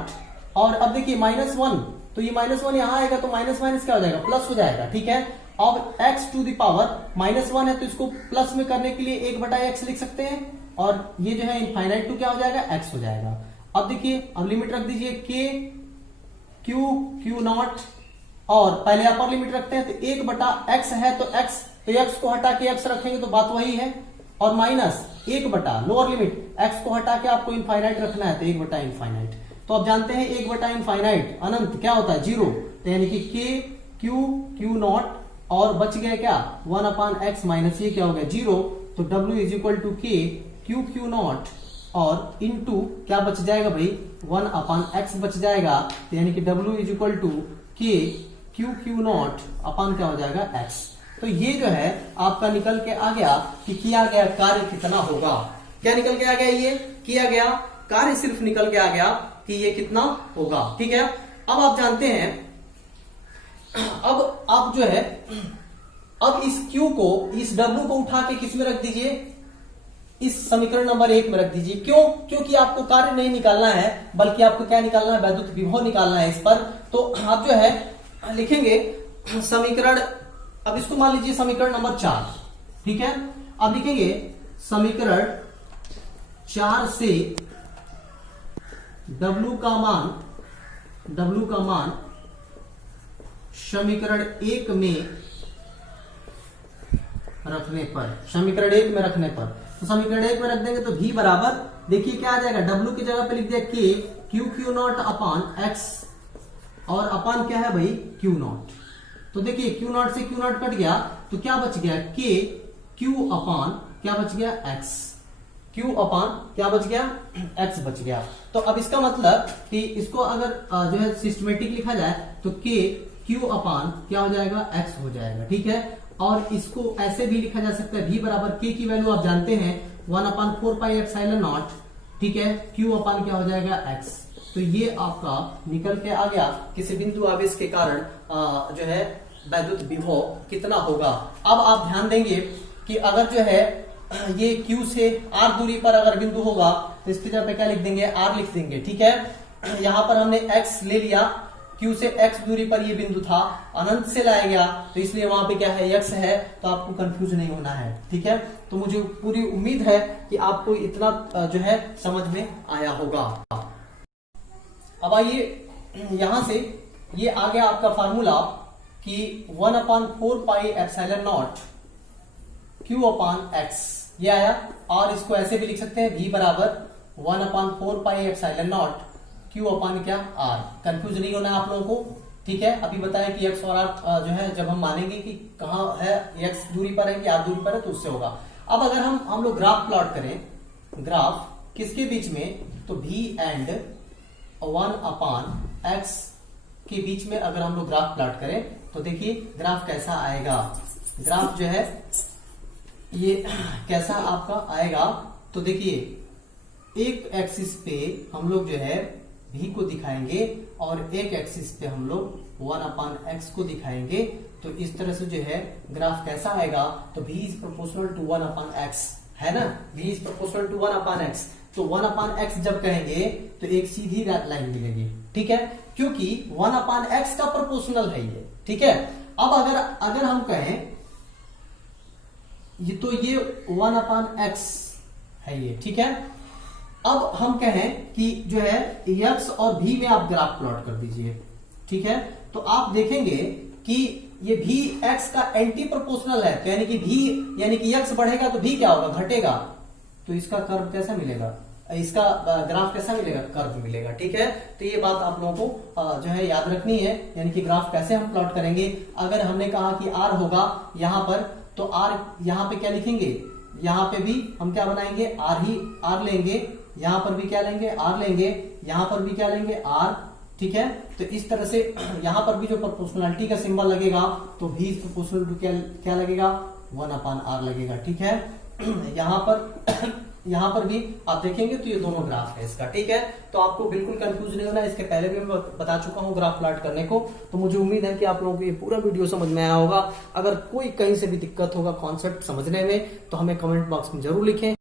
और अब देखिए -1, तो ये -1 यहां आएगा तो माइनस माइनस क्या हो जाएगा, प्लस हो जाएगा, ठीक है। अब x⁻⁻ -1 है तो इसको प्लस में करने के लिए 1/x लिख सकते हैं, और ये जो है इनफाइनाइट टू क्या हो जाएगा, x हो जाएगा। अब देखिए, अब लिमिट रख दीजिए k Q0, और पहले अपर लिमिट रखते हैं तो 1/x है तो x, तो x को हटा के x रखेंगे तो बात वही है, और माइनस 1/ लोअर लिमिट x को हटा के आपको इनफाइनाइट रखना है तो 1/∞। तो अब जानते हैं 1/∞ अनंत क्या होता है, 0, तो यानी कि k Q0, और बच गया क्या 1/x माइनस ये क्या हो गया 0, तो W = k Q0, और इंटू क्या बच जाएगा भाई 1/x बच जाएगा, तो यानी कि W = k Q0 अपान क्या हो जाएगा x। तो ये जो है आपका निकल के आ गया कि किया गया कार्य कितना होगा। क्या निकल के आ गया, ये किया गया कार्य सिर्फ निकल के आ गया कि ये कितना होगा, ठीक है। अब आप जानते हैं, अब आप जो है अब इस Q को, इस W को उठा के किस में रख दीजिए, इस समीकरण नंबर 1 में रख दीजिए। क्यों, क्योंकि आपको कार्य नहीं निकालना है बल्कि आपको क्या निकालना है, वैद्युत विभव निकालना है इस पर। तो आप जो है लिखेंगे समीकरण, अब इसको मान लीजिए समीकरण नंबर 4, ठीक है। अब लिखेंगे समीकरण 4 से W का मान समीकरण 1 में रखने पर, समीकरण 1 में रखने पर, तो समीकरण 1 में रख देंगे तो V बराबर, देखिए क्या आ जाएगा, W की जगह पे लिख दिया k Q0 अपान x, और अपान क्या है भाई Q0, तो देखिए Q0 से Q0 कट गया तो क्या बच गया k Q अपान क्या बच गया x, Q अपान क्या बच गया x बच गया। तो अब इसका मतलब कि इसको अगर जो है सिस्टमेटिक लिखा जाए तो k Q अपान क्या हो जाएगा x हो जाएगा, ठीक है। और इसको ऐसे भी लिखा जा सकता है V बराबर k की वैल्यू आप जानते हैं 1/4πε0, ठीक है, Q अपान क्या हो जाएगा x। तो ये आपका निकल के आ गया किसी बिंदु आवेश के कारण जो है वैद्युत विभव कितना होगा। अब आप ध्यान देंगे कि अगर जो है ये Q से R दूरी पर अगर बिंदु होगा तो इसकी जगह पे क्या लिख देंगे, R लिख देंगे, ठीक है। यहां पर हमने x ले लिया, Q से x दूरी पर ये बिंदु था, अनंत से लाया गया तो इसलिए वहां पे क्या है x है, तो आपको कंफ्यूज नहीं होना है, ठीक है। तो मुझे पूरी उम्मीद है कि आपको इतना जो है समझ में आया होगा। अब आइए यहां से ये आ गया आपका फार्मूला कि 1/4πε0 Q अपान x, ये आया, और इसको ऐसे भी लिख सकते हैं V बराबर 1/4πε0 Q अपान क्या R। कंफ्यूज नहीं होना आप लोगों को, ठीक है। अभी बताया कि x और r जो है जब हम मानेंगे कि कहाँ है, x दूरी पर है कि r दूरी पर है, तो उससे होगा। अब अगर हम लोग ग्राफ प्लॉट करें, ग्राफ किसके बीच में, तो v एंड 1 अपान x के बीच में अगर हम लोग ग्राफ प्लॉट करें तो देखिए ग्राफ कैसा आएगा। ग्राफ जो है ये कैसा आपका आएगा, तो देखिए एक एक्सिस पे हम लोग जो है v को दिखाएंगे और एक एक्सिस पे हम लोग 1 अपान x को दिखाएंगे। तो इस तरह से जो है ग्राफ कैसा आएगा, तो v is proportional to 1 upon x, है ना, v is proportional to 1 upon x। तो 1 अपान x जब कहेंगे तो एक सीधी लाइन मिलेगी, ठीक है, क्योंकि 1 अपान x का प्रोपोर्शनल है ये, ठीक है। अब अगर हम कहें ये, तो ये 1 अपान x है ये, ठीक है। अब हम कहें कि जो है x और v में आप ग्राफ प्लॉट कर दीजिए, ठीक है। तो आप देखेंगे कि ये v x का एंटी प्रोपोर्शनल है, तो यानी कि v यानी कि x बढ़ेगा तो v क्या होगा, घटेगा। तो इसका कर्व कैसा मिलेगा, इसका ग्राफ कैसा मिलेगा, कर्व मिलेगा, ठीक है। तो ये बात आप लोगों को जो है याद रखनी है, यानी कि ग्राफ कैसे हम प्लॉट करेंगे। अगर हमने कहा कि r होगा यहां पर, तो r यहां पे क्या लिखेंगे, यहां पे भी हम क्या बनाएंगे, r लेंगे, यहां पर भी क्या लेंगे, r लेंगे, यहां पर भी क्या लेंगे, r, ठीक है। तो इस तरह से यहां पर भी जो प्रोपोर्शनलिटी का सिंबल लगेगा तो v इज प्रोपोर्शनल टू क्या लगेगा, 1 अपान r लगेगा, ठीक है। यहां पर भी आप देखेंगे तो ये दोनों ग्राफ है इसका, ठीक है। तो आपको बिल्कुल कंफ्यूज नहीं होना, इसके पहले भी मैं बता चुका हूं ग्राफ प्लॉट करने को। तो मुझे उम्मीद है कि आप लोगों को ये पूरा वीडियो समझ में आया होगा। अगर कोई कहीं से भी दिक्कत होगा कॉन्सेप्ट समझने में तो हमें कमेंट बॉक्स में जरूर लिखें।